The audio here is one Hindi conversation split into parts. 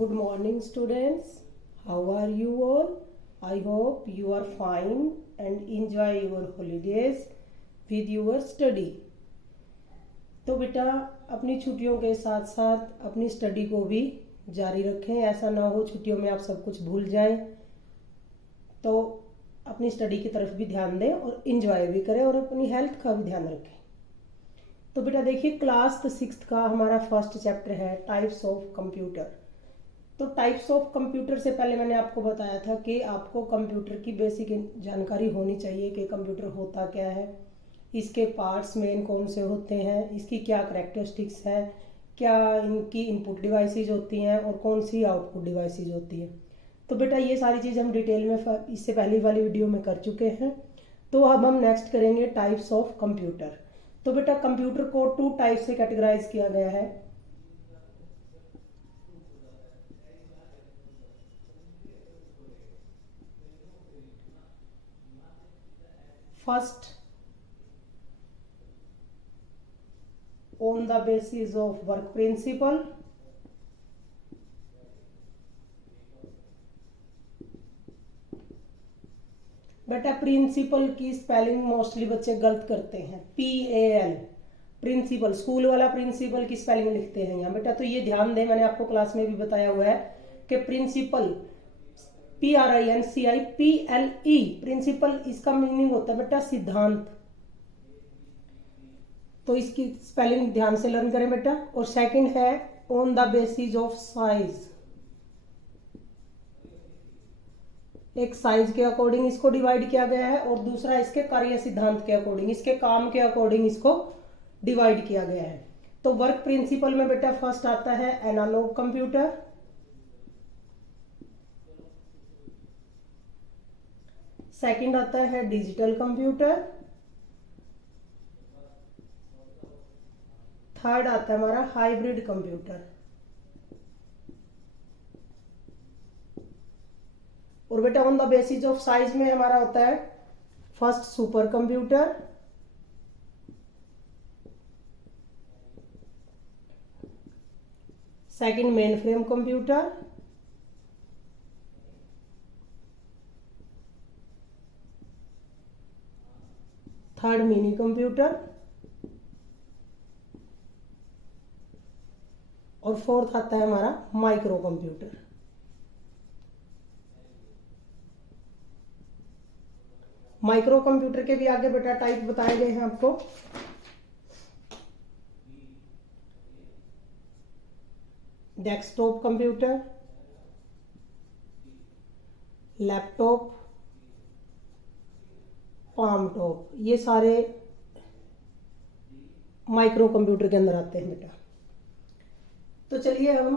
Good morning, students. How are you all? I hope you are fine and enjoy your holidays with your study. तो बेटा अपनी छुट्टियों के साथ साथ अपनी स्टडी को भी जारी रखें। ऐसा ना हो छुट्टियों में आप सब कुछ भूल जाएं। तो अपनी स्टडी की तरफ भी ध्यान दें और इंजॉय भी करें और अपनी हेल्थ का भी ध्यान रखें। तो बेटा देखिए क्लास 6th का हमारा फर्स्ट चैप्टर है टाइप्स ऑफ कंप्यूटर। तो टाइप्स ऑफ कंप्यूटर से पहले मैंने आपको बताया था कि आपको कंप्यूटर की बेसिक जानकारी होनी चाहिए कि कंप्यूटर होता क्या है, इसके पार्ट्स मेन कौन से होते हैं, इसकी क्या करैक्टरिस्टिक्स है, क्या इनकी इनपुट डिवाइसेज होती हैं और कौन सी आउटपुट डिवाइसेज होती है। तो बेटा ये सारी चीज़ हम डिटेल में इससे पहली वाली वीडियो में कर चुके हैं। तो अब हम नेक्स्ट करेंगे टाइप्स ऑफ कंप्यूटर। तो बेटा कंप्यूटर को 2 टाइप से कैटेगराइज किया गया है। First, on the basis of work principle, बेटा प्रिंसिपल की स्पेलिंग मोस्टली बच्चे गलत करते हैं। PAL प्रिंसिपल, स्कूल वाला प्रिंसिपल की स्पेलिंग लिखते हैं यहाँ बेटा। तो ये ध्यान दें, मैंने आपको क्लास में भी बताया हुआ है कि प्रिंसिपल PRINCIPLE प्रिंसिपल इसका मीनिंग होता है बेटा सिद्धांत। तो इसकी स्पेलिंग ध्यान से लर्न करें बेटा। और सेकंड है on the basis of size, एक साइज के अकॉर्डिंग इसको डिवाइड किया गया है और दूसरा इसके कार्य सिद्धांत के अकॉर्डिंग, इसके काम के अकॉर्डिंग इसको डिवाइड किया गया है। तो वर्क प्रिंसिपल में बेटा फर्स्ट आता है एनालॉग कंप्यूटर, सेकंड आता है डिजिटल कंप्यूटर, थर्ड आता है हमारा हाइब्रिड कंप्यूटर। और बेटा on the basis of size में हमारा होता है first super computer, second main frame computer, third mini computer और फोर्थ आता है हमारा माइक्रो कंप्यूटर। माइक्रो कंप्यूटर के भी आगे बेटा टाइप बताए गए हैं आपको। Desktop computer, laptop, palm top, ये सारे माइक्रो कंप्यूटर के अंदर आते हैं बेटा। तो चलिए हम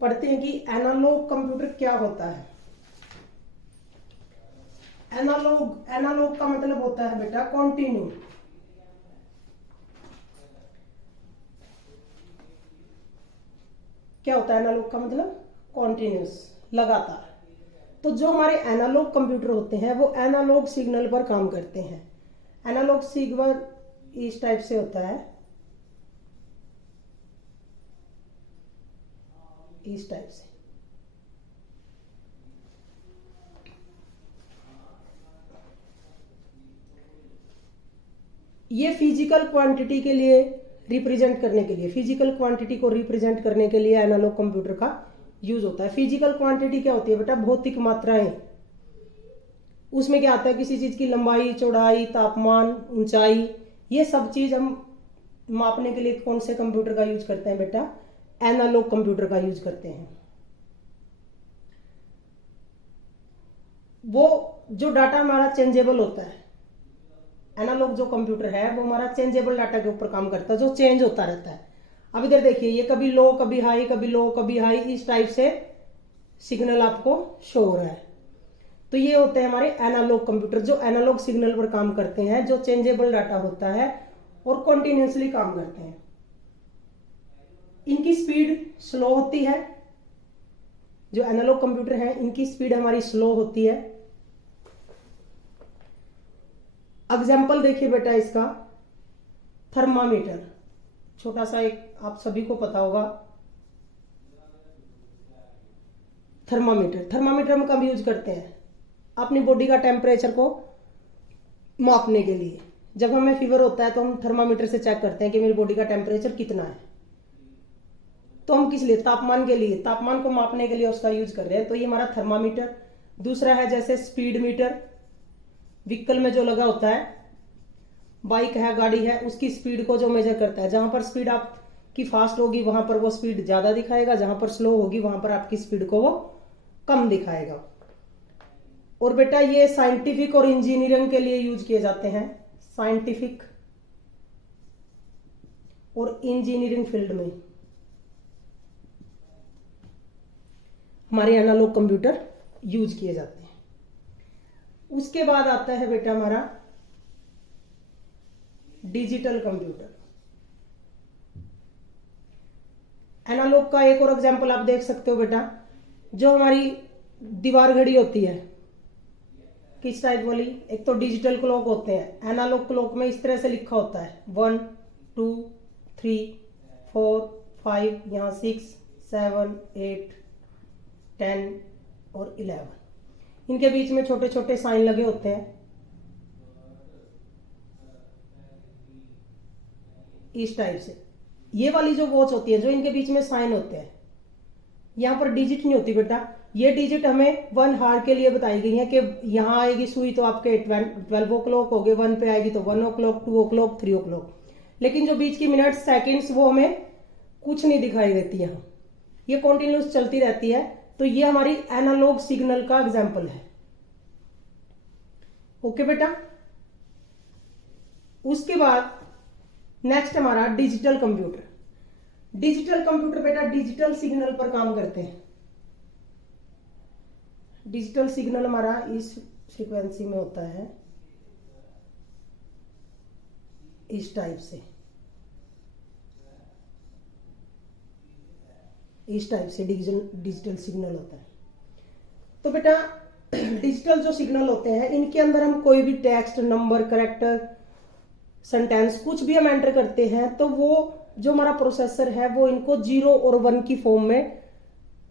पढ़ते हैं कि एनालॉग कंप्यूटर क्या होता है। एनालॉग का मतलब होता है बेटा कॉन्टिन्यू। क्या होता है एनालॉग का मतलब? कॉन्टिन्यूस, लगातार। तो जो हमारे एनालॉग कंप्यूटर होते हैं वो एनालॉग सिग्नल पर काम करते हैं। एनालॉग सिग्नल इस टाइप से होता है, इस टाइप से। ये फिजिकल क्वांटिटी के लिए रिप्रेजेंट करने के लिए, फिजिकल क्वांटिटी को रिप्रेजेंट करने के लिए एनालॉग कंप्यूटर का यूज होता है। फिजिकल क्वांटिटी क्या होती है बेटा? भौतिक मात्राएं। उसमें क्या आता है? किसी चीज की लंबाई, चौड़ाई, तापमान, ऊंचाई, ये सब चीज हम मापने के लिए कौन से कंप्यूटर का यूज करते हैं बेटा? एनालॉग कंप्यूटर का यूज करते हैं। वो जो डाटा हमारा चेंजेबल होता है, एनालॉग जो कंप्यूटर है वो हमारा चेंजेबल डाटा के ऊपर काम करता है, जो चेंज होता रहता है। अब इधर देखिए, ये कभी लो कभी हाई, कभी लो कभी हाई, इस टाइप से सिग्नल आपको शो हो रहा है। तो ये होते हैं हमारे एनालॉग कंप्यूटर, जो एनालॉग सिग्नल पर काम करते हैं, जो चेंजेबल डाटा होता है और कॉन्टिन्यूसली काम करते हैं। इनकी स्पीड स्लो होती है। जो एनालॉग कंप्यूटर है इनकी स्पीड हमारी स्लो होती है। एग्जाम्पल देखिए बेटा इसका, थर्मामीटर, छोटा सा एक, आप सभी को पता होगा थर्मामीटर। थर्मामीटर हम कब यूज करते हैं? अपनी बॉडी का टेम्परेचर को मापने के लिए। जब हमें फीवर होता है तो हम थर्मामीटर से चेक करते हैं कि मेरी बॉडी का टेम्परेचर कितना है। तो हम किस लिए? तापमान के लिए, तापमान को मापने के लिए उसका यूज कर रहे हैं। तो ये हमारा थर्मामीटर। दूसरा है जैसे स्पीड मीटर, व्हीकल में जो लगा होता है, बाइक है, गाड़ी है, उसकी स्पीड को जो मेजर करता है। जहां पर स्पीड आपकी फास्ट होगी वहां पर वो स्पीड ज्यादा दिखाएगा, जहां पर स्लो होगी वहां पर आपकी स्पीड को वो कम दिखाएगा। और बेटा ये साइंटिफिक और इंजीनियरिंग के लिए यूज किए जाते हैं। साइंटिफिक और इंजीनियरिंग फील्ड में हमारे एनालॉग कंप्यूटर यूज किए जाते हैं। उसके बाद आता है बेटा हमारा डिजिटल कंप्यूटर। एनालॉग का एक और एग्जांपल आप देख सकते हो बेटा, जो हमारी दीवार घड़ी होती है, किस टाइप वाली? एक तो डिजिटल क्लॉक होते हैं। एनालॉग क्लॉक में इस तरह से लिखा होता है 1 2 3 4 5, यहाँ 6 7 8 10 और 11। इनके बीच में छोटे छोटे साइन लगे होते हैं इस टाइप से। ये वाली जो वॉच होती है, जो इनके बीच में साइन होते हैं, यहाँ पर डिजिट नहीं होती बेटा। ये डिजिट हमें 1 हार के लिए बताई गई है कि यहाँ आएगी सुई तो आपके 12 ओ क्लॉक हो गए, 1 पे आएगी तो 1 ओ क्लॉक, 2 ओ क्लॉक, 3 ओ क्लॉक। लेकिन जो बीच की मिनट्स सेकंड्स वो हमें कुछ नहीं दिखाई देती यहाँ, ये कॉन्टिन्यूस चलती रहती है। तो ये हमारी एनालॉग सिग्नल का एग्जाम्पल है। ओके बेटा। उसके बाद नेक्स्ट हमारा डिजिटल कंप्यूटर। डिजिटल कंप्यूटर बेटा डिजिटल सिग्नल पर काम करते हैं। डिजिटल सिग्नल हमारा इस फ्रीक्वेंसी में होता है, इस टाइप से, इस टाइप से डिजिटल सिग्नल होता है। तो बेटा डिजिटल जो सिग्नल होते हैं इनके अंदर हम कोई भी टेक्स्ट, नंबर, कैरेक्टर, सेंटेंस कुछ भी हम एंटर करते हैं तो वो जो हमारा प्रोसेसर है वो इनको 0 और 1 की फॉर्म में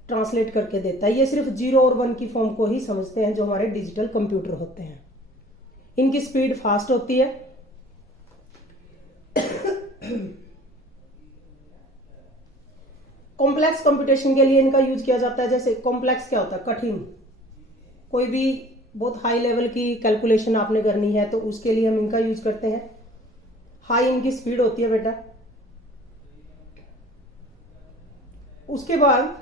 ट्रांसलेट करके देता है। ये सिर्फ 0 और 1 की फॉर्म को ही समझते हैं जो हमारे डिजिटल कंप्यूटर होते हैं। इनकी स्पीड फास्ट होती है। कॉम्प्लेक्स कंप्यूटेशन के लिए इनका यूज किया जाता है। जैसे कॉम्प्लेक्स क्या होता है? कठिन। कोई भी बहुत हाई लेवल की कैलकुलेशन आपने करनी है तो उसके लिए हम इनका यूज करते हैं। हाई इनकी स्पीड होती है बेटा। उसके बाद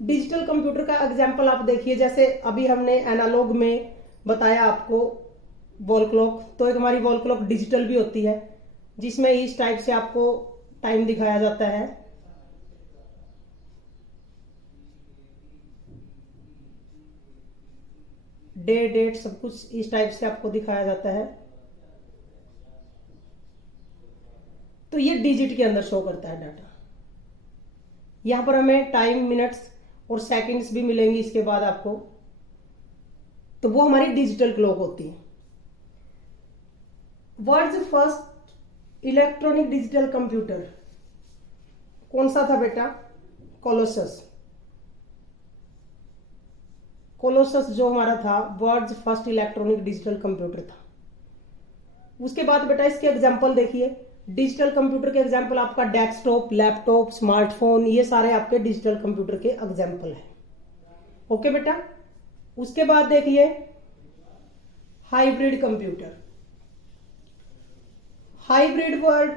डिजिटल कंप्यूटर का एग्जाम्पल आप देखिए, जैसे अभी हमने एनालॉग में बताया आपको वॉल क्लॉक, तो एक हमारी वॉल क्लॉक डिजिटल भी होती है जिसमें इस टाइप से आपको टाइम दिखाया जाता है। डे, डेट सब कुछ इस टाइप से आपको दिखाया जाता है। तो ये डिजिट के अंदर शो करता है डाटा। यहां पर हमें टाइम, मिनट्स और सेकंड्स भी मिलेंगी इसके बाद आपको। तो वो हमारी डिजिटल क्लॉक होती है। World's first electronic digital computer कौन सा था बेटा? कोलोसस। कोलोसस जो हमारा था world's first electronic digital computer था। उसके बाद बेटा इसके एग्जाम्पल देखिए। डिजिटल कंप्यूटर के एग्जाम्पल आपका डेस्कटॉप, लैपटॉप, स्मार्टफोन, ये सारे आपके डिजिटल कंप्यूटर के एग्जाम्पल हैं। ओके बेटा। उसके बाद देखिए हाइब्रिड कंप्यूटर। हाइब्रिड वर्ड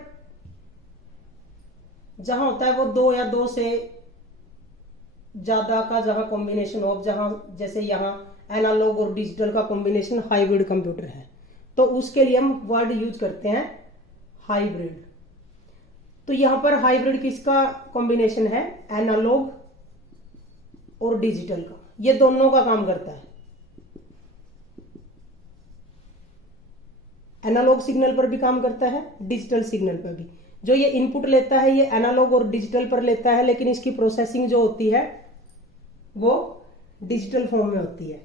जहां होता है वो 2 या 2 से ज्यादा का जहां कॉम्बिनेशन हो, जहां जैसे यहां एनालॉग और डिजिटल का कॉम्बिनेशन हाइब्रिड कंप्यूटर है, तो उसके लिए हम वर्ड यूज करते हैं हाइब्रिड। तो यहां पर हाइब्रिड किसका कॉम्बिनेशन है? एनालॉग और डिजिटल का। ये दोनों का काम करता है। एनालॉग सिग्नल पर भी काम करता है, डिजिटल सिग्नल पर भी। जो ये इनपुट लेता है ये एनालॉग और डिजिटल पर लेता है, लेकिन इसकी प्रोसेसिंग जो होती है वो डिजिटल फॉर्म में होती है।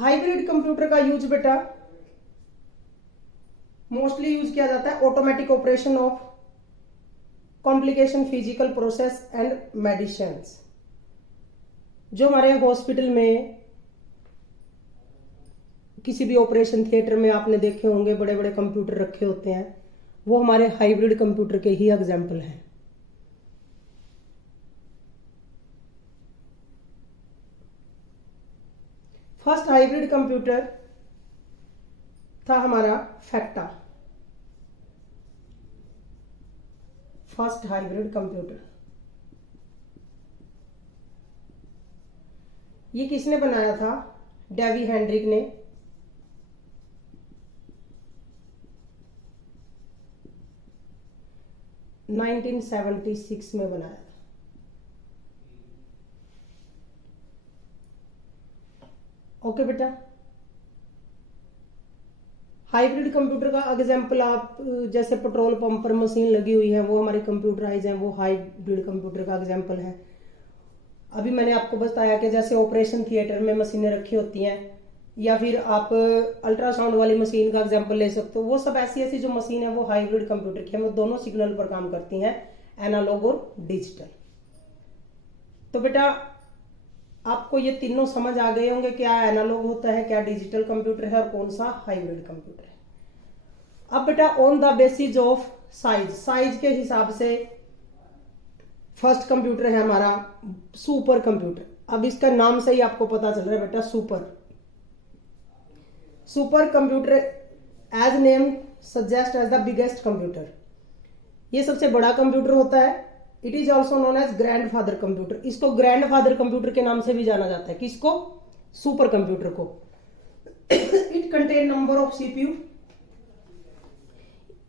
हाइब्रिड कंप्यूटर का यूज बेटा मोस्टली यूज किया जाता है automatic operation of complication physical process and medicine. जो हमारे हॉस्पिटल में किसी भी ऑपरेशन थिएटर में आपने देखे होंगे बड़े बड़े कंप्यूटर रखे होते हैं, वो हमारे हाइब्रिड कंप्यूटर के ही एग्जाम्पल हैं। फर्स्ट हाइब्रिड कंप्यूटर था हमारा फैक्टा। फर्स्ट हाइब्रिड कंप्यूटर ये किसने बनाया था? डेवी हेनरिक ने। नाइनटीन 1976 में बनाया था। ओके बेटा, हाइब्रिड कंप्यूटर का एग्जाम्पल आप जैसे पेट्रोल पंप पर मशीन लगी हुई है वो हमारी कंप्यूटराइज है, वो हाइब्रिड कंप्यूटर का एग्जाम्पल है। अभी मैंने आपको बताया कि जैसे ऑपरेशन थिएटर में मशीनें रखी होती हैं, या फिर आप अल्ट्रासाउंड वाली मशीन का एग्जाम्पल ले सकते हो, वो सब ऐसी ऐसी जो मशीन है वो हाइब्रिड कंप्यूटर की है। वो दोनों सिग्नल पर काम करती हैं, एनालॉग और डिजिटल। तो बेटा आपको ये तीनों समझ आ गए होंगे, क्या एनालॉग होता है, क्या डिजिटल कंप्यूटर है और कौन सा हाइब्रिड कंप्यूटर है। अब बेटा on the basis of size के हिसाब से फर्स्ट कंप्यूटर है हमारा सुपर कंप्यूटर। अब इसका नाम से ही आपको पता चल रहा है बेटा super computer as name suggest as the biggest computer. ये सबसे बड़ा कंप्यूटर होता है। It is also known as grandfather computer. इसको ग्रैंडफादर कंप्यूटर के नाम से भी जाना जाता है। किसको? सुपर कंप्यूटर को। It contain number of CPU.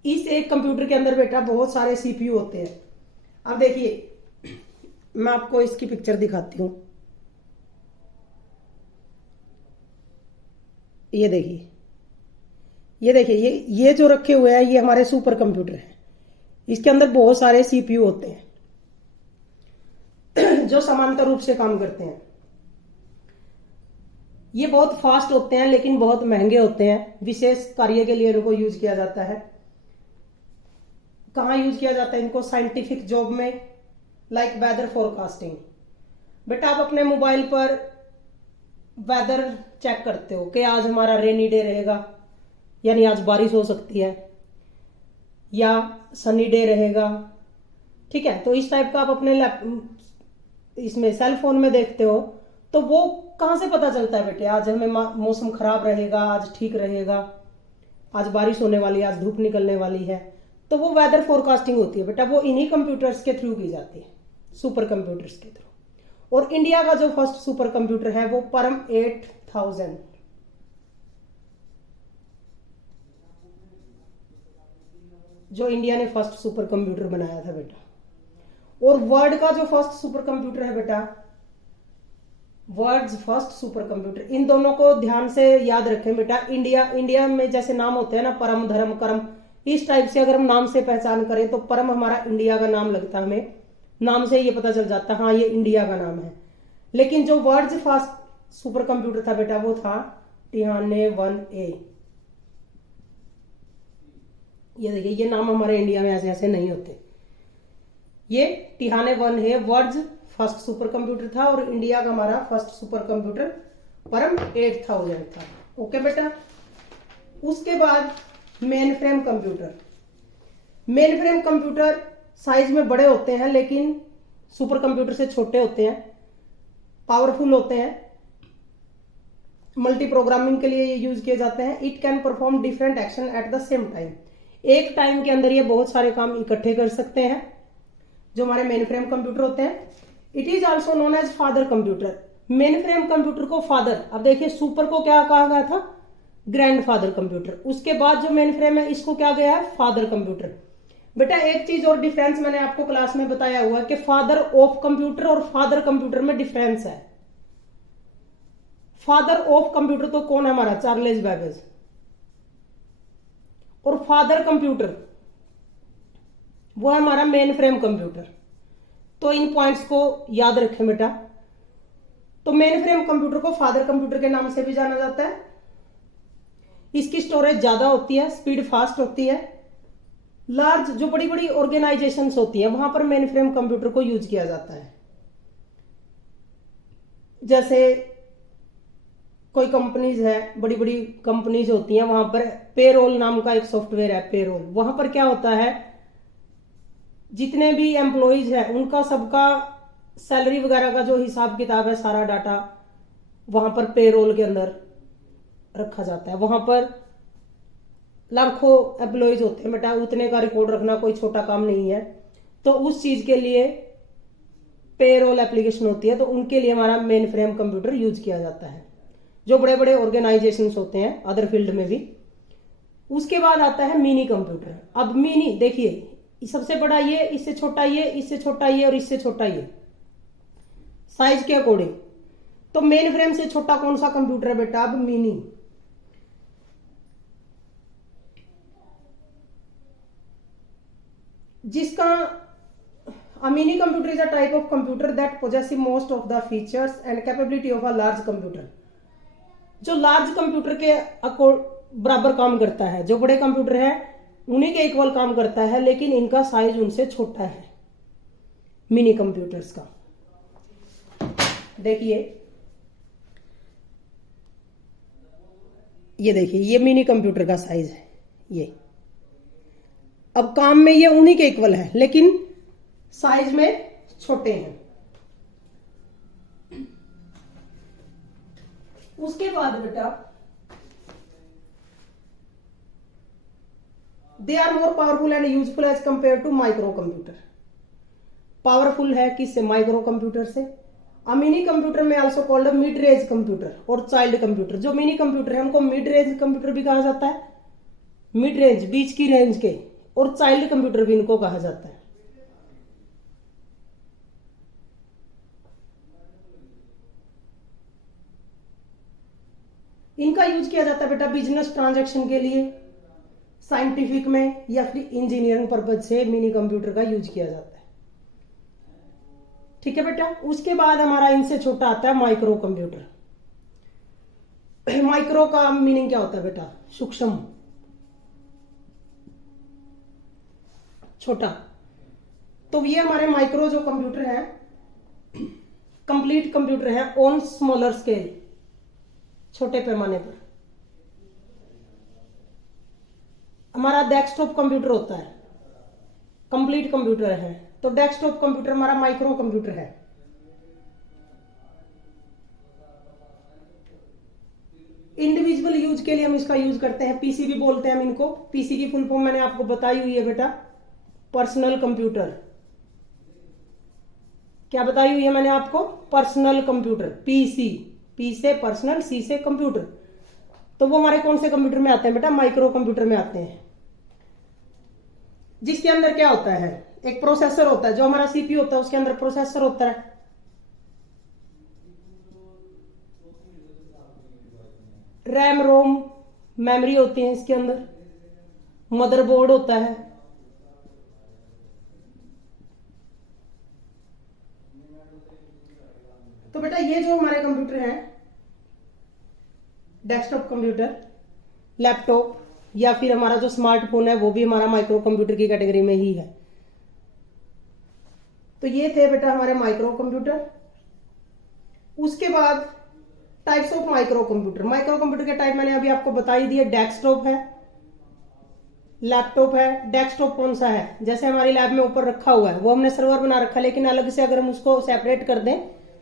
इस एक कंप्यूटर के अंदर बेटा बहुत सारे सीपीयू होते हैं। अब देखिए मैं आपको इसकी पिक्चर दिखाती हूं। ये देखिए, ये जो रखे हुए हैं ये हमारे सुपर कंप्यूटर हैं। इसके अंदर बहुत सारे सीपीयू होते हैं जो समांतर रूप से काम करते हैं। ये बहुत फास्ट होते हैं लेकिन बहुत महंगे होते हैं। विशेष कार्य के लिए इनको यूज किया जाता है। कहाँ यूज किया जाता है इनको? साइंटिफिक जॉब में, लाइक वेदर फोरकास्टिंग। बेटा आप अपने मोबाइल पर वेदर चेक करते हो कि आज हमारा रेनी डे रहेगा, यानी आज बारिश हो सकती है, या सनी डे रहेगा। ठीक है, तो इस टाइप का आप अपने इसमें सेल फोन में देखते हो। तो वो कहां से पता चलता है बेटे? आज हमें मौसम खराब रहेगा, आज ठीक रहेगा, आज बारिश होने वाली है, आज धूप निकलने वाली है। तो वो वेदर फोरकास्टिंग होती है बेटा, वो इन्हीं कंप्यूटर्स के थ्रू की जाती है, सुपर कंप्यूटर्स के थ्रू। और इंडिया का जो फर्स्ट सुपर कंप्यूटर है वो परम 8000, जो इंडिया ने फर्स्ट सुपर कंप्यूटर बनाया था बेटा। और वर्ल्ड का जो फर्स्ट सुपर कंप्यूटर है बेटा, वर्ल्ड्स फर्स्ट सुपर कंप्यूटर, इन दोनों को ध्यान से याद रखें बेटा। इंडिया में जैसे नाम होते हैं ना, परम, धर्म, कर्म, इस टाइप से अगर हम नाम से पहचान करें तो परम हमारा इंडिया का नाम लगता है। हमें नाम से ये पता चल जाता है हाँ ये इंडिया का नाम है। लेकिन जो वर्ल्ड्स फर्स्ट सुपर कंप्यूटर था बेटा वो था टिहाने 1A। ये देखिए, ये नाम हमारे इंडिया में ऐसे ऐसे नहीं होते। ये Tianhe 1A world's first super computer था और इंडिया का हमारा फर्स्ट सुपर कंप्यूटर परम 8000 था। ओके बेटा, उसके बाद main frame computer. Main frame computer size में बड़े होते हैं लेकिन सुपर कंप्यूटर से छोटे होते हैं, पावरफुल होते हैं, मल्टी प्रोग्रामिंग के लिए ये यूज किए जाते हैं। It can perform different action at the same time. एक टाइम के अंदर ये बहुत सारे काम इकट्ठे कर सकते हैं, जो हमारे मेन फ्रेम कंप्यूटर होते हैं। It is also known as father computer. Main frame computer को फादर, अब देखिए सुपर को क्या कहा गया था? Grandfather computer. उसके बाद जो मेन फ्रेम है इसको क्या गया है? Father computer. बेटा एक चीज और डिफरेंस मैंने आपको क्लास में बताया हुआ है कि फादर ऑफ कंप्यूटर और फादर कंप्यूटर में डिफरेंस है। फादर ऑफ कंप्यूटर तो कौन है हमारा? Charles Babbage. और फादर कंप्यूटर वो है हमारा मेन फ्रेम कंप्यूटर। तो इन पॉइंट्स को याद रखें बेटा। तो मेन फ्रेम कंप्यूटर को फादर कंप्यूटर के नाम से भी जाना जाता है। इसकी स्टोरेज ज्यादा होती है, स्पीड फास्ट होती है। लार्ज जो बड़ी बड़ी ऑर्गेनाइजेशंस होती हैं वहां पर मेन फ्रेम कंप्यूटर को यूज किया जाता है। जैसे कोई कंपनीज है, बड़ी बड़ी कंपनीज होती हैं, वहां पर पेरोल नाम का एक सॉफ्टवेयर है, पेरोल। वहां पर क्या होता है, जितने भी एम्प्लॉयज हैं उनका सबका सैलरी वगैरह का जो हिसाब किताब है, सारा डाटा वहां पर पेरोल के अंदर रखा जाता है। वहां पर लाखों एम्प्लॉयज होते हैं बेटा, उतने का रिकॉर्ड रखना कोई छोटा काम नहीं है। तो उस चीज के लिए पेरोल एप्लीकेशन होती है, तो उनके लिए हमारा मेन फ्रेम कंप्यूटर यूज किया जाता है, जो बड़े बड़े ऑर्गेनाइजेशंस होते हैं अदर फील्ड में भी। उसके बाद आता है मिनी कंप्यूटर। अब मिनी देखिए, सबसे बड़ा ये, इससे छोटा ये, इससे छोटा ये और इससे छोटा ये, साइज के अकॉर्डिंग। तो मेन फ्रेम से छोटा कौन सा कंप्यूटर है बेटा? अब मिनी। जिसका a mini computer is a type of computer that possesses most of the features and capability of a large computer। जो लार्ज कंप्यूटर के बराबर काम करता है, जो बड़े कंप्यूटर है उन्हीं के इक्वल काम करता है, लेकिन इनका साइज उनसे छोटा है मिनी कंप्यूटर्स का। देखिए, ये देखिए, ये मिनी कंप्यूटर का साइज है ये। अब काम में ये उन्हीं के इक्वल है, लेकिन साइज में छोटे हैं। उसके बाद बेटा they are more powerful and useful as compare to micro computer. Powerful है किससे? माइक्रो कंप्यूटर से। अ मिनी कंप्यूटर में also called mid range computer और चाइल्ड कंप्यूटर। जो मिनी कंप्यूटर है उनको मिड रेंज कंप्यूटर भी कहा जाता है, मिड रेंज बीच की रेंज के, और चाइल्ड कंप्यूटर भी इनको कहा जाता है। इनका यूज किया जाता है बेटा बिजनेस ट्रांजैक्शन के लिए, साइंटिफिक में, या फिर इंजीनियरिंग पर्पज से मिनी कंप्यूटर का यूज किया जाता है। ठीक है बेटा। उसके बाद हमारा इनसे छोटा आता है माइक्रो कंप्यूटर। माइक्रो का मीनिंग क्या होता है बेटा? सूक्ष्म, छोटा। तो ये हमारे माइक्रो जो कंप्यूटर है, कंप्लीट कंप्यूटर है ऑन स्मॉलर स्केल, छोटे पैमाने पर। हमारा डेस्कटॉप कंप्यूटर होता है, कंप्लीट कंप्यूटर है। तो डेस्कटॉप कंप्यूटर हमारा माइक्रो कंप्यूटर है। इंडिविजुअल यूज के लिए हम इसका यूज करते हैं, पीसी भी बोलते हैं हम इनको। पीसी की फुल फॉर्म मैंने आपको बताई हुई है बेटा, पर्सनल कंप्यूटर। क्या बताई हुई है मैंने आपको? Personal computer, PC. पी से पर्सनल, सी से कंप्यूटर। तो वो हमारे कौन से कंप्यूटर में आते हैं बेटा? माइक्रो कंप्यूटर में आते हैं। जिसके अंदर क्या होता है? एक प्रोसेसर होता है, जो हमारा सीपीयू होता है उसके अंदर प्रोसेसर होता है, रैम रोम मेमोरी होती है इसके अंदर, मदरबोर्ड होता है। तो बेटा ये जो हमारे कंप्यूटर हैं, डेस्कटॉप कंप्यूटर, लैपटॉप, या फिर हमारा जो स्मार्टफोन है वो भी हमारा माइक्रो कंप्यूटर की कैटेगरी में ही है। तो ये थे बेटा हमारे माइक्रो कंप्यूटर। उसके बाद types of micro computer. Micro computer के टाइप मैंने अभी आपको बता ही दिए। डेस्कटॉप है, लैपटॉप है। डेस्कटॉप कौन सा है? जैसे हमारी लैब में ऊपर रखा हुआ है, वो हमने सर्वर बना रखा है, लेकिन अलग से अगर हम उसको सेपरेट कर दें,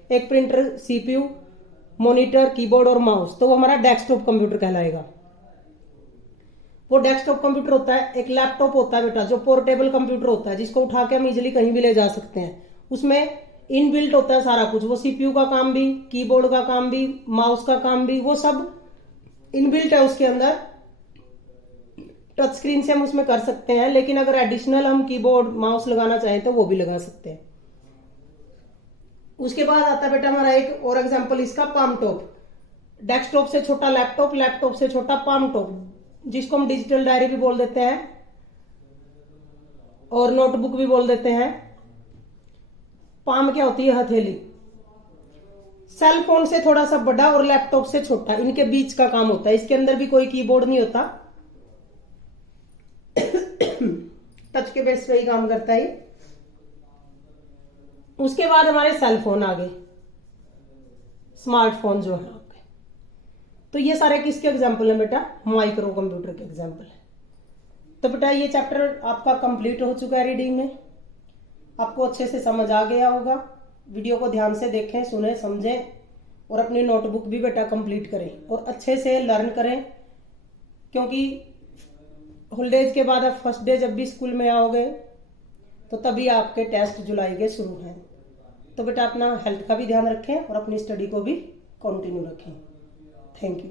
एक प्रिंटर, सीपीयू, मॉनिटर, कीबोर्ड और माउस, तो वो हमारा डेस्कटॉप कंप्यूटर कहलाएगा। वो डेस्कटॉप कंप्यूटर होता है। एक लैपटॉप होता है बेटा, जो पोर्टेबल कंप्यूटर होता है, जिसको उठा के हम इजिली कहीं भी ले जा सकते हैं। उसमें इनबिल्ट होता है सारा कुछ, वो सीपीयू का काम भी, कीबोर्ड का काम भी, माउस का काम भी, वो सब इनबिल्ट है उसके अंदर। टच स्क्रीन से हम उसमें कर सकते हैं, लेकिन अगर एडिशनल हम कीबोर्ड माउस लगाना चाहें तो वो भी लगा सकते हैं। उसके बाद आता है बेटा हमारा एक और एग्जांपल इसका, पाम टॉप। डेस्कटॉप से छोटा लैपटॉप, लैपटॉप से छोटा पाम टॉप, जिसको हम डिजिटल डायरी भी बोल देते हैं और नोटबुक भी बोल देते हैं। पाम क्या होती है? हथेली। सेल फोन से थोड़ा सा बड़ा और लैपटॉप से छोटा, इनके बीच का काम होता है। इसके अंदर भी कोई कीबोर्ड नहीं होता, टच के बेस पे ही काम करता है। उसके बाद हमारे सेल फोन आ गए, स्मार्टफोन जो है आपके। तो ये सारे किसके एग्जाम्पल है बेटा? माइक्रो कंप्यूटर के एग्जाम्पल है। तो बेटा ये चैप्टर आपका कंप्लीट हो चुका है रीडिंग में, आपको अच्छे से समझ आ गया होगा। वीडियो को ध्यान से देखें, सुने, समझें और अपनी नोटबुक भी बेटा कंप्लीट करें और अच्छे से लर्न करें, क्योंकि हॉलीडेज के बाद आप फर्स्ट डे जब भी स्कूल में आओगे तो तभी आपके टेस्ट जुलाई के शुरू हैं। तो बेटा अपना हेल्थ का भी ध्यान रखें और अपनी स्टडी को भी कंटिन्यू रखें। Thank you.